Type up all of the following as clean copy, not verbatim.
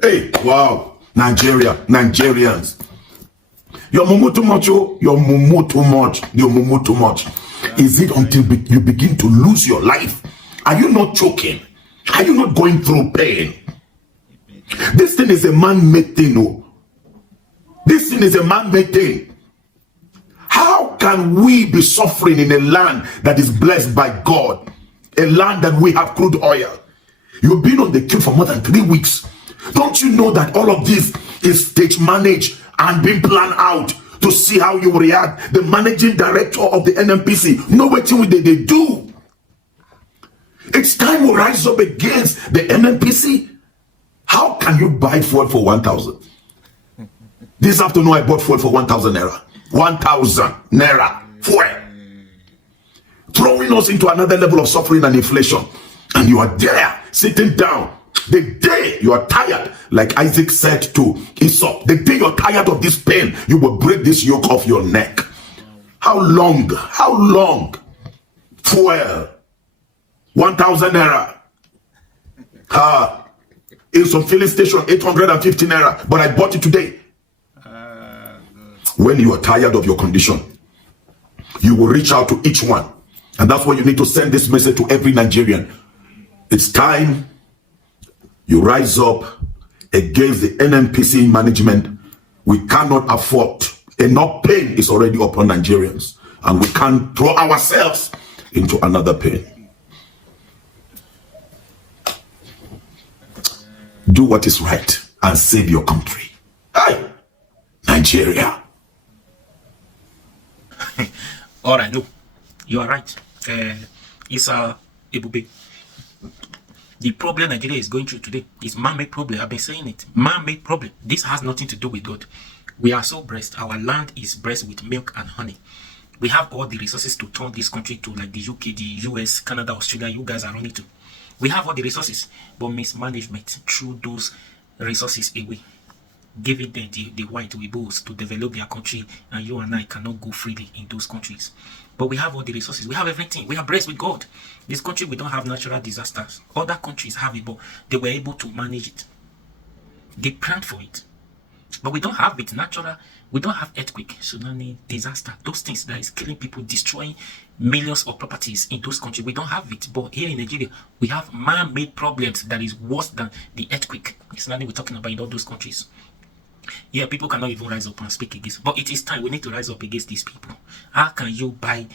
Hey, wow. Nigeria, Nigerians. Your mumu too much, oh. Your mumu too much. Your mumu too much. Is it until you begin to lose your life? Are you not choking? Are you not going through pain? This thing is a man-made thing, oh. This thing is a man-made thing. How can we be suffering in a land that is blessed by God? A land that we have crude oil. You've been on the queue for more than 3 weeks. Don't you know that all of this is stage managed and being planned out to see how you react? The managing director of the NNPC, know what they do. It's time we rise up against the NNPC. How can you buy fuel for 1,000? This afternoon I bought fuel for 1,000 naira. 1,000 naira fuel. Throwing us into another level of suffering and inflation. And you are there, sitting down. The day you are tired, like Isaac said to Esau, the day you're tired of this pain, you will break this yoke off your neck. How long? How long? Fuel. 1,000 naira. In some filling station, 850 naira. But I bought it today. When you are tired of your condition, you will reach out to each one. And that's why you need to send this message to every Nigerian. It's time you rise up against the NNPC management. We cannot afford. Enough pain is already upon Nigerians. And we can't throw ourselves into another pain. Do what is right and save your country. Hi, Nigeria. All right, no, you are right. It's El-ebube. The problem Nigeria is going through today is man-made problem. I've been saying it. Man-made problem. This has nothing to do with God. We are so blessed. Our land is blessed with milk and honey. We have all the resources to turn this country to like the UK, the US, Canada, Australia. You guys are running to. We have all the resources, but mismanagement threw those resources away, giving them the white Wibos to develop their country, and you and I cannot go freely in those countries. But we have all the resources. We have everything. We are blessed with God. This country, we don't have natural disasters. Other countries have it, but they were able to manage it. They planned for it. But we don't have it. Natural, we don't have earthquake, tsunami, disaster. Those things that is killing people, destroying millions of properties in those countries. We don't have it. But here in Nigeria, we have man-made problems that is worse than the earthquake. It's nothing we're talking about in all those countries. Yeah, people cannot even rise up and speak against. But it is time we need to rise up against these people. How can you buy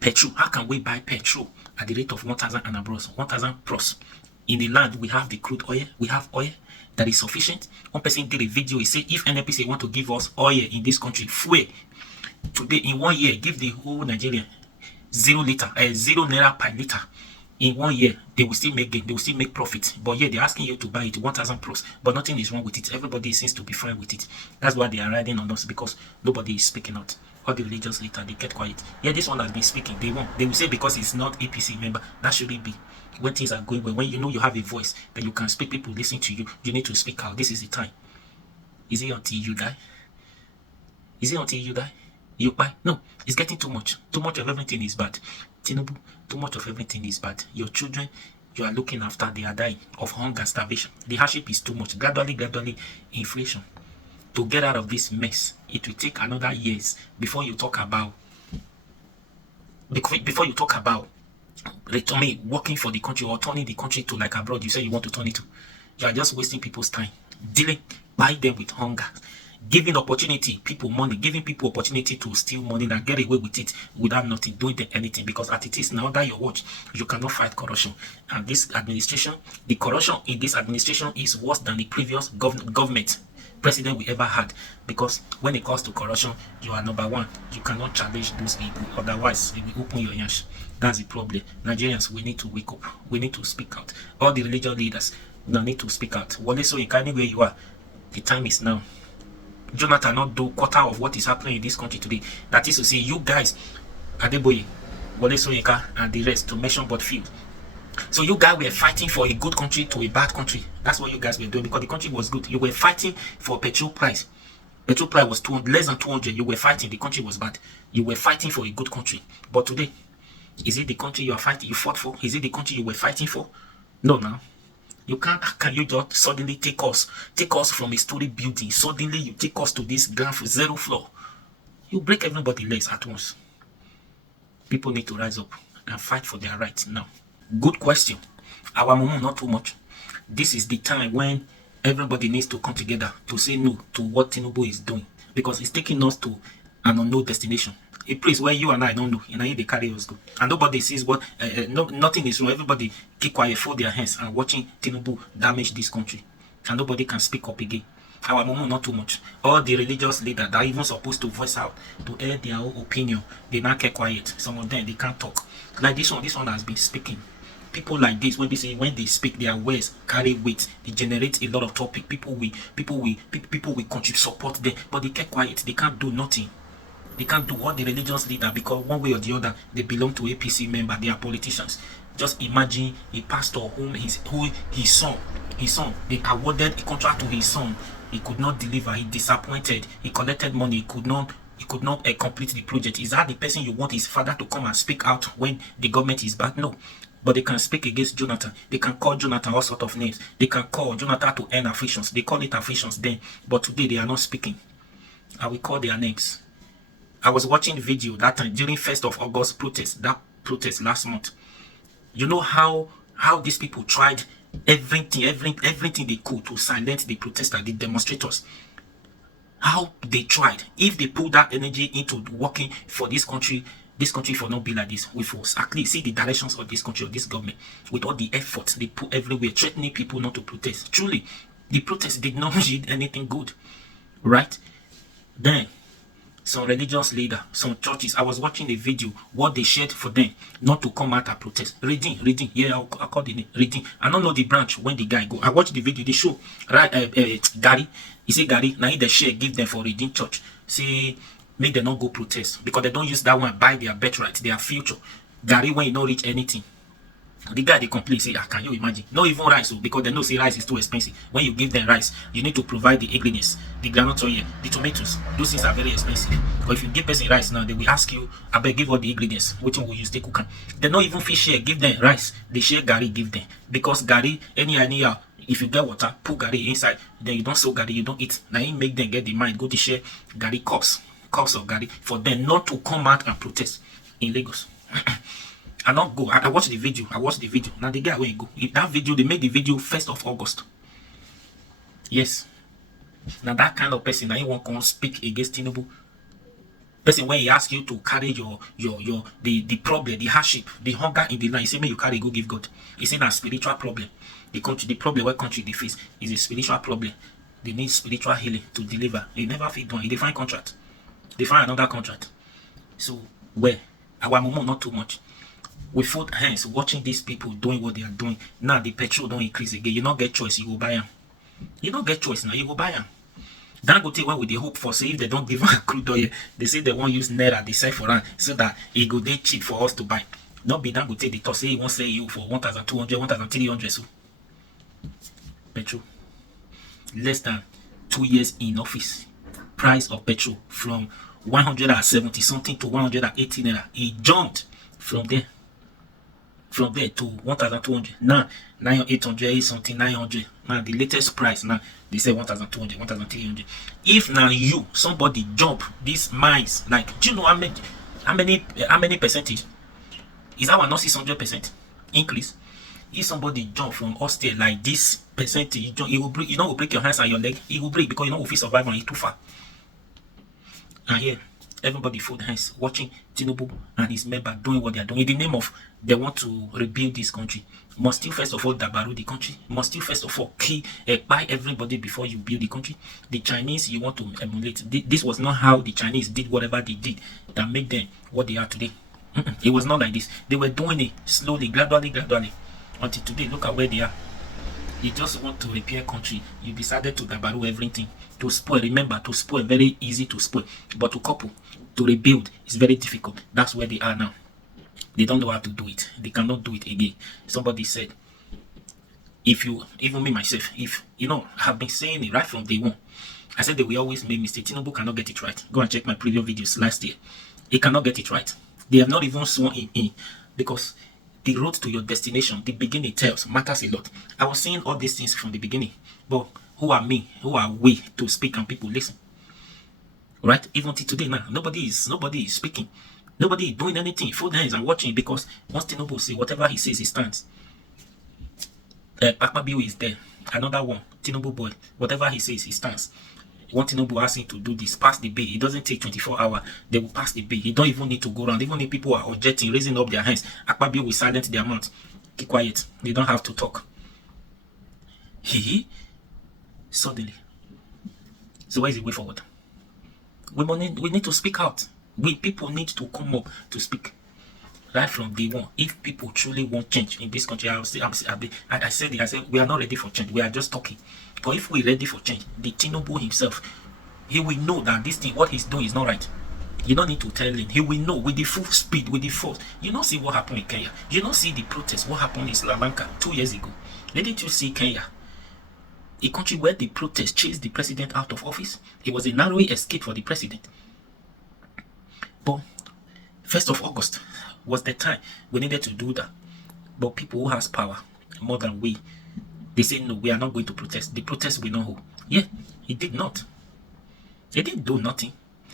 petrol? How can we buy petrol at the rate of 1,000 and above, 1,000 plus? In the land, we have the crude oil. We have oil that is sufficient. One person did a video. He said, if NNPC want to give us oil in this country, fuel, today in 1 year, give the whole Nigerian 0 naira per liter. In 1 year, they will still make gain, they will still make profit. But yeah, they're asking you to buy it 1,000 plus, but nothing is wrong with it. Everybody seems to be fine with it. That's why they are riding on us, because nobody is speaking out. All the religious leaders, they kept quiet. Yeah, this one has been speaking. They won't. They will say because it's not APC member. That shouldn't be. When things are going well, when you know you have a voice that you can speak, people listen to you. You need to speak out. This is the time. Is it until you die? Is it until you die? You buy? No, it's getting too much. Too much of everything is bad. Tinubu, too much of everything is bad. Your children, you are looking after, they are dying of hunger, starvation. The hardship is too much. Gradually, inflation. To get out of this mess, it will take another years before you talk about working for the country or turning the country to like abroad. You say you want to turn it to. You are just wasting people's time, dealing by them with hunger, giving opportunity people money, giving people opportunity to steal money and get away with it without nothing doing anything. Because as it is now that your watch, you cannot fight corruption. And this administration, the corruption in this administration is worse than the previous government president we ever had. Because when it comes to corruption, you are number one. You cannot challenge those people, otherwise they will open your yash. That's the problem. Nigerians, we need to wake up. We need to speak out. All the religious leaders now need to speak out. Wale Soyinka, anywhere you are, the time is now. Jonathan not do quarter of what is happening in this country today. That is to say, you guys, Adeboye, Wale Soyinka, and the rest, to mention but few. So you guys were fighting for a good country to a bad country. That's what you guys were doing, because the country was good. You were fighting for petrol price. Petrol price was 200, less than 200. You were fighting. The country was bad. You were fighting for a good country. But today, is it the country you are fighting? You fought for? Is it the country you were fighting for? No, now. You can't. How can you just suddenly take us from a story building? Suddenly you take us to this ground zero floor. You break everybody's legs at once. People need to rise up and fight for their rights now. Good question. Our mumu not too much. This is the time when everybody needs to come together to say no to what Tinubu is doing, because it's taking us to an unknown destination. A place where you and I don't know, and they carry us go, and nobody sees what. Nothing is wrong. Everybody keep quiet, fold their hands, and watching Tinubu damage this country, and nobody can speak up again. Our mumu not too much. All the religious leaders that are even supposed to voice out to air their own opinion, they now keep quiet. Some of them they can't talk. Like this one has been speaking. People like this, when they speak, their words carry weight. They generate a lot of topic. People will contribute, support them, but they keep quiet. They can't do nothing. They can't do what the religious leader, because one way or the other they belong to APC member. They are politicians. Just imagine a pastor his son, they awarded a contract to his son. He could not deliver. He disappointed. He collected money. He could not complete the project. Is that the person you want his father to come and speak out when the government is bad? No. But they can speak against Jonathan. They can call Jonathan all sorts of names. They can call Jonathan to end afflictions. They call it afflictions then. But today they are not speaking. I will call their names. I was watching the video that time during 1st of August protest. That protest last month. You know how these people tried everything they could to silence the protesters, the demonstrators. How they tried. If they put that energy into working for this country for not be like this, we force at least see the directions of this country, of this government, with all the efforts they put everywhere, threatening people not to protest. Truly, the protest did not yield anything good, right? Then some religious leader, some churches, I was watching the video, what they shared for them not to come out and protest. Reading, yeah, I'll call the name, reading. I don't know the branch when the guy go. I watched the video, they show, right, Gary, he say Gary, now they share, give them for reading church. Say, make them not go protest, because they don't use that one, buy their birthright, their future. Gary, when you don't reach anything. The guy they complain, say, can you imagine? Not even rice, because they know say rice is too expensive. When you give them rice, you need to provide the ingredients, the groundnut oil, the tomatoes. Those things are very expensive. But if you give person rice now, they will ask you, I beg, give all the ingredients, which one will use, they cook. They not even fish share, give them rice. They share Gary, give them. Because Gary, anyhow, if you get water, put Gary inside, then you don't soak Gary, you don't eat. Now you make them get the mind, go to share Gary cups of Gary, for them not to come out and protest in Lagos. I not go. I watched the video. Now the guy won't go. If that video, they made the video 1st of August. Yes. Now that kind of person, now you won't come speak against Tinubu. Person when he ask you to carry the problem, the hardship, the hunger in the land, he say, may you carry, go give God. He say a spiritual problem. The problem where country they face is a spiritual problem. They need spiritual healing to deliver. They never fit one. They find contract. They find another contract. So where our mumu not too much. We fold hands watching these people doing what they are doing. Now the petrol don't increase again. You not get choice, you go buy them. You don't get choice now, you go buy them. Dangote, when we they hope for, say if they don't give them crude oil, they say they won't use naira, they sell for rand, so that it go they cheap for us to buy. Not be Dangote, they talk say he won't sell you for 1,200, 1,300. So petrol, less than 2 years in office, price of petrol from 170 something to 180 naira. It jumped from there to 1,200. Now 9,800 something, 900. Now the latest price now they say 1,200, 1,300. If now somebody jump these mines, like, do you know how many percentage? Is our not 600% increase? If somebody jump from austere like this percentage, it will break. You know, will break your hands and your leg. It will break because you know will survive and it's too far. And here, everybody fold hands watching Tinubu and his member doing what they are doing in the name of they want to rebuild this country. Must you first of all dabaru the country? Must you first of all buy everybody before you build the country? The Chinese you want to emulate. This was not how the Chinese did whatever they did that made them what they are today. It was not like this. They were doing it slowly, gradually. Until today, look at where they are. You just want to repair country. You decided to dabaru everything. To spoil, remember, to spoil, very easy to spoil. But to couple, to rebuild, is very difficult. That's where they are now. They don't know how to do it. They cannot do it again. Somebody said, even me myself, if, I have been saying it right from day one. I said they will always make mistakes. Tinubu cannot get it right. Go and check my previous videos last year. He cannot get it right. They have not even sworn him in because the road to your destination, the beginning tells, matters a lot. I was saying all these things from the beginning, but who are me? Who are we to speak and people listen? Right? Even till today now, nobody is speaking. Nobody is doing anything. Full hands are watching, because once Tinubu say whatever he says, he stands. Akpabio is there. Another one, Tinubu boy. Whatever he says, he stands. One Tinubu asking to do this, pass the bill. It doesn't take 24 hours. They will pass the bill. You don't even need to go around. Even if people are objecting, raising up their hands, Akpabio will silence their mouth. Keep quiet. They don't have to talk. He suddenly. So where is the way forward? We need to speak out. We people need to come up to speak. Right from day one, if people truly want change in this country, I said we are not ready for change. We are just talking. But if we're ready for change, the Tinubu himself, he will know that this thing, what he's doing, is not right. You don't need to tell him. He will know with the full speed, with the force. You don't see what happened in Kenya. You don't see the protest. What happened in Sri Lanka 2 years ago. Didn't you see Kenya? A country where the protest chased the president out of office. It was a narrow escape for the president. But 1st of August was the time we needed to do that. But people who has power more than we, they say no, we are not going to protest. The protest will not hold. Yeah, it did not. They didn't do nothing.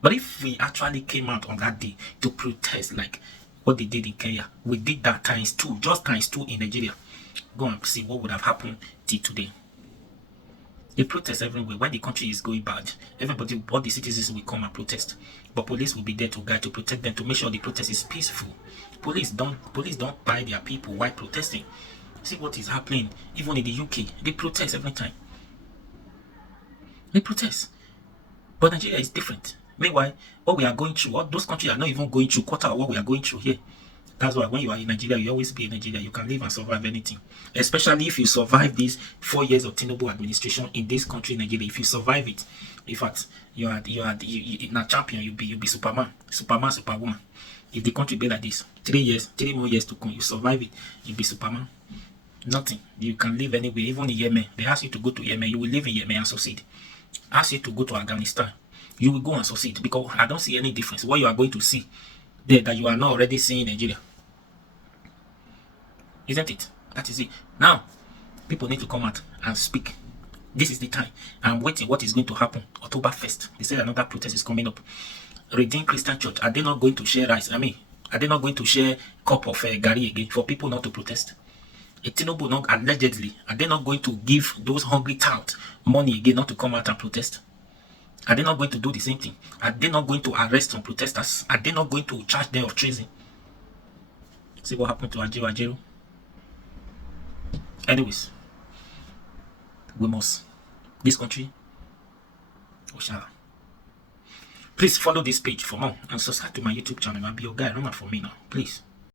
But if we actually came out on that day to protest like what they did in Kenya, we did that times 2, just times 2 in Nigeria. Go and see what would have happened till today. They protest everywhere. When the country is going bad, everybody, all the citizens will come and protest. But police will be there to guide, to protect them, to make sure the protest is peaceful. Police don't buy their people while protesting. See what is happening even in the UK. They protest every time. They protest. But Nigeria is different. Meanwhile, what we are going through, all those countries are not even going through quarter of what we are going through here. That's why when you are in Nigeria, you always be in Nigeria. You can live and survive anything. Especially if you survive these 4 years of Tinubu administration in this country, Nigeria. If you survive it, in fact, you are not champion. You be Superman, Superwoman. If the country be like this, 3 more years to come, you survive it, you be Superman. Nothing. You can live anywhere, even in Yemen. They ask you to go to Yemen, you will live in Yemen and succeed. Ask you to go to Afghanistan, you will go and succeed, because I don't see any difference. What you are going to see there that you are not already seeing in Nigeria. Isn't it? That is it. Now, people need to come out and speak. This is the time. I'm waiting what is going to happen. October 1st. They say another protest is coming up. Redeemed Christian Church, are they not going to share rice? Are they not going to share cup of gari again for people not to protest? Tinubu not allegedly, are they not going to give those hungry touts money again not to come out and protest? Are they not going to do the same thing? Are they not going to arrest some protesters? Are they not going to charge them of treason? See what happened to Ajero. Anyways, we must. This country, we shall. Please follow this page for more and subscribe to my YouTube channel. I'll be your guy. Remember for me now, please.